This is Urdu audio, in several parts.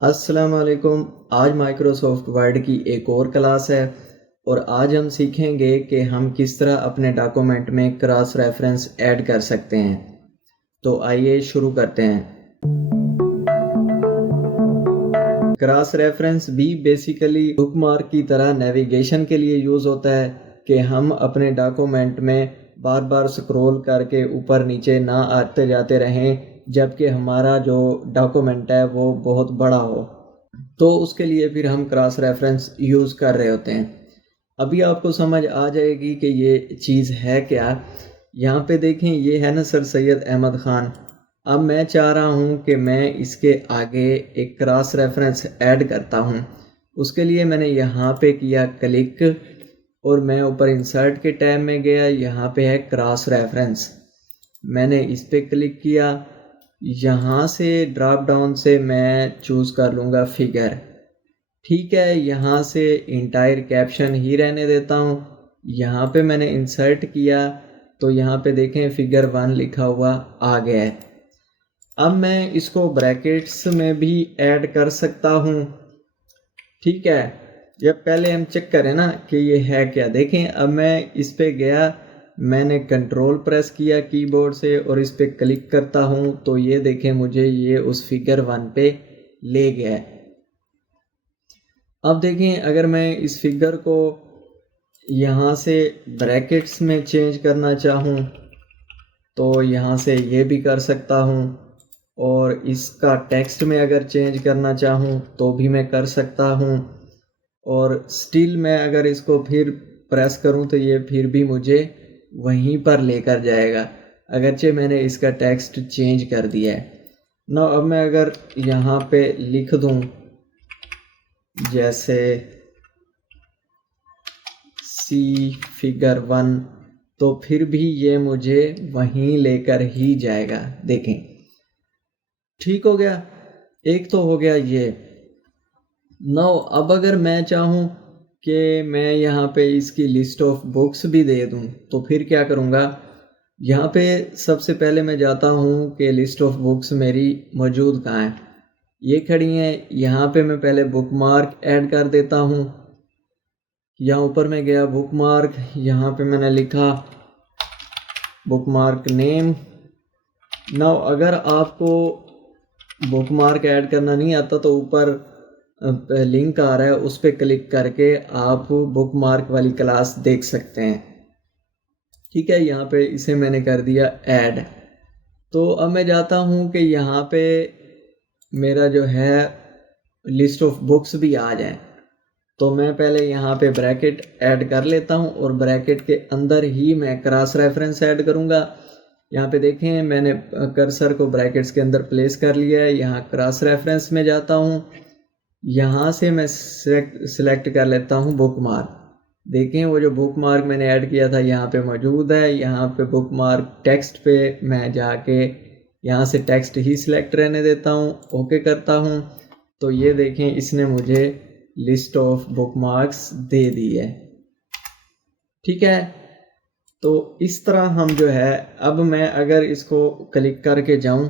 السلام علیکم۔ آج مائکروسافٹ ورڈ کی ایک اور کلاس ہے اور آج ہم سیکھیں گے کہ ہم کس طرح اپنے ڈاکومنٹ میں کراس ریفرنس ایڈ کر سکتے ہیں۔ تو آئیے شروع کرتے ہیں۔ کراس ریفرنس بھی بیسیکلی بک مارک کی طرح نیویگیشن کے لیے یوز ہوتا ہے کہ ہم اپنے ڈاکومنٹ میں بار بار سکرول کر کے اوپر نیچے نہ آتے جاتے رہیں جبکہ ہمارا جو ڈاکومنٹ ہے وہ بہت بڑا ہو، تو اس کے لیے پھر ہم کراس ریفرنس یوز کر رہے ہوتے ہیں۔ ابھی آپ کو سمجھ آ جائے گی کہ یہ چیز ہے کیا۔ یہاں پہ دیکھیں، یہ ہے نا سر سید احمد خان۔ اب میں چاہ رہا ہوں کہ میں اس کے آگے ایک کراس ریفرنس ایڈ کرتا ہوں۔ اس کے لیے میں نے یہاں پہ کیا کلک اور میں اوپر انسرٹ کے ٹیب میں گیا، یہاں پہ ہے کراس ریفرنس۔ میں نے اس پہ کلک کیا، یہاں سے ڈراپ ڈاؤن سے میں چوز کر لوں گا فگر۔ ٹھیک ہے، یہاں سے انٹائر کیپشن ہی رہنے دیتا ہوں۔ یہاں پہ میں نے انسرٹ کیا تو یہاں پہ دیکھیں فگر 1 لکھا ہوا آ گیا ہے۔ اب میں اس کو بریکٹس میں بھی ایڈ کر سکتا ہوں۔ ٹھیک ہے، جب پہلے ہم چیک کریں نا کہ یہ ہے کیا۔ دیکھیں، اب میں اس پہ گیا، میں نے کنٹرول پریس کیا کی بورڈ سے اور اس پہ کلک کرتا ہوں تو یہ دیکھیں مجھے یہ اس فگر 1 پہ لے گیا ہے۔ اب دیکھیں، اگر میں اس فگر کو یہاں سے بریکٹس میں چینج کرنا چاہوں تو یہاں سے یہ بھی کر سکتا ہوں، اور اس کا ٹیکسٹ میں اگر چینج کرنا چاہوں تو بھی میں کر سکتا ہوں، اور سٹل میں اگر اس کو پھر پریس کروں تو یہ پھر بھی مجھے وہیں پر لے کر جائے گا اگرچہ میں نے اس کا ٹیکسٹ چینج کر دیا ہے۔ نا اب میں اگر یہاں پہ لکھ دوں جیسے سی فگر 1 تو پھر بھی یہ مجھے وہیں لے کر ہی جائے گا۔ دیکھیں، ٹھیک ہو گیا، ایک تو ہو گیا یہ۔ نو اب اگر میں چاہوں کہ میں یہاں پہ اس کی لسٹ آف بکس بھی دے دوں تو پھر کیا کروں گا؟ یہاں پہ سب سے پہلے میں جاتا ہوں کہ لسٹ آف بکس میری موجود کہاں ہیں۔ یہ کھڑی ہیں، یہاں پہ میں پہلے بک مارک ایڈ کر دیتا ہوں۔ یہاں اوپر میں گیا بک مارک، یہاں پہ میں نے لکھا بک مارک نیم۔ نو اگر آپ کو بک مارک ایڈ کرنا نہیں آتا تو اوپر لنک آ رہا ہے، اس پہ کلک کر کے آپ بک مارک والی کلاس دیکھ سکتے ہیں۔ ٹھیک ہے، یہاں پہ اسے میں نے کر دیا ایڈ۔ تو اب میں جاتا ہوں کہ یہاں پہ میرا جو ہے لسٹ آف بکس بھی آ جائیں، تو میں پہلے یہاں پہ بریکٹ ایڈ کر لیتا ہوں اور بریکٹ کے اندر ہی میں کراس ریفرنس ایڈ کروں گا۔ یہاں پہ دیکھیں، میں نے کرسر کو بریکٹس کے اندر پلیس کر لیا ہے۔ یہاں کراس ریفرنس میں جاتا ہوں، یہاں سے میں سلیکٹ کر لیتا ہوں بک مارک۔ دیکھیں، وہ جو بک مارک میں نے ایڈ کیا تھا یہاں پہ موجود ہے۔ یہاں پہ بک مارک ٹیکسٹ پہ میں جا کے یہاں سے ٹیکسٹ ہی سلیکٹ رہنے دیتا ہوں، اوکے کرتا ہوں، تو یہ دیکھیں اس نے مجھے لسٹ آف بک مارکس دے دی ہے۔ ٹھیک ہے، تو اس طرح ہم جو ہے، اب میں اگر اس کو کلک کر کے جاؤں،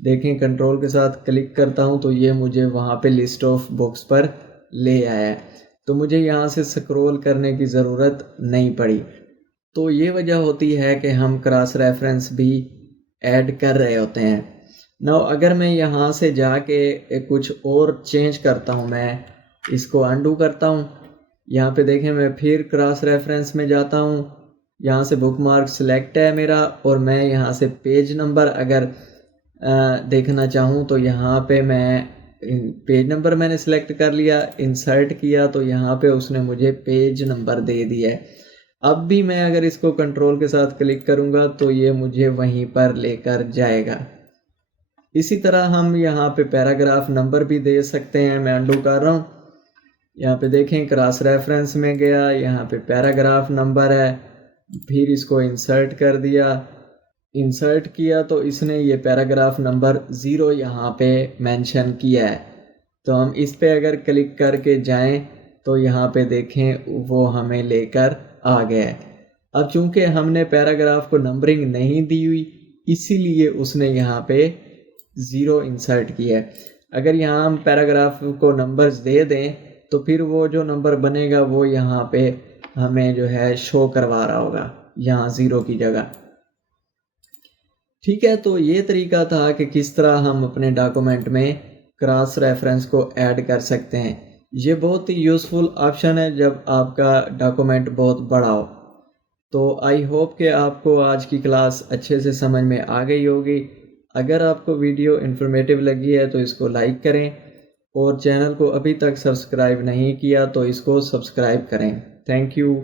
دیکھیں کنٹرول کے ساتھ کلک کرتا ہوں تو یہ مجھے وہاں پہ لسٹ آف بکس پر لے آیا ہے، تو مجھے یہاں سے سکرول کرنے کی ضرورت نہیں پڑی۔ تو یہ وجہ ہوتی ہے کہ ہم کراس ریفرنس بھی ایڈ کر رہے ہوتے ہیں۔ نو اگر میں یہاں سے جا کے کچھ اور چینج کرتا ہوں، میں اس کو انڈو کرتا ہوں، یہاں پہ دیکھیں میں پھر کراس ریفرنس میں جاتا ہوں، یہاں سے بک مارک سلیکٹ ہے میرا، اور میں یہاں سے پیج نمبر اگر دیکھنا چاہوں تو یہاں پہ میں پیج نمبر میں نے سلیکٹ کر لیا، انسرٹ کیا تو یہاں پہ اس نے مجھے پیج نمبر دے دیا ہے۔ اب بھی میں اگر اس کو کنٹرول کے ساتھ کلک کروں گا تو یہ مجھے وہیں پر لے کر جائے گا۔ اسی طرح ہم یہاں پہ پیراگراف نمبر بھی دے سکتے ہیں۔ میں انڈو کر رہا ہوں، یہاں پہ دیکھیں کراس ریفرنس میں گیا، یہاں پہ پیراگراف نمبر ہے، پھر اس کو انسرٹ کر دیا، انسرٹ کیا تو اس نے یہ پیراگراف نمبر 0 یہاں پہ مینشن کیا ہے۔ تو ہم اس پہ اگر کلک کر کے جائیں تو یہاں پہ دیکھیں وہ ہمیں لے کر آ گیا ہے۔ اب چونکہ ہم نے پیراگراف کو نمبرنگ نہیں دی ہوئی، اسی لیے اس نے یہاں پہ 0 انسرٹ کیا ہے۔ اگر یہاں ہم پیراگراف کو نمبرز دے دیں تو پھر وہ جو نمبر بنے گا وہ یہاں پہ ہمیں جو ہے شو کروا رہا ہوگا یہاں 0 کی جگہ. ٹھیک ہے، تو یہ طریقہ تھا کہ کس طرح ہم اپنے ڈاکومنٹ میں کراس ریفرنس کو ایڈ کر سکتے ہیں. یہ بہت ہی یوزفل آپشن ہے جب آپ کا ڈاکومنٹ بہت بڑا ہو. تو آئی ہوپ کہ آپ کو آج کی کلاس اچھے سے سمجھ میں آ گئی ہوگی. اگر آپ کو ویڈیو انفارمیٹیو لگی ہے تو اس کو لائک کریں، اور چینل کو ابھی تک سبسکرائب نہیں کیا تو اس کو سبسکرائب کریں. Thank you.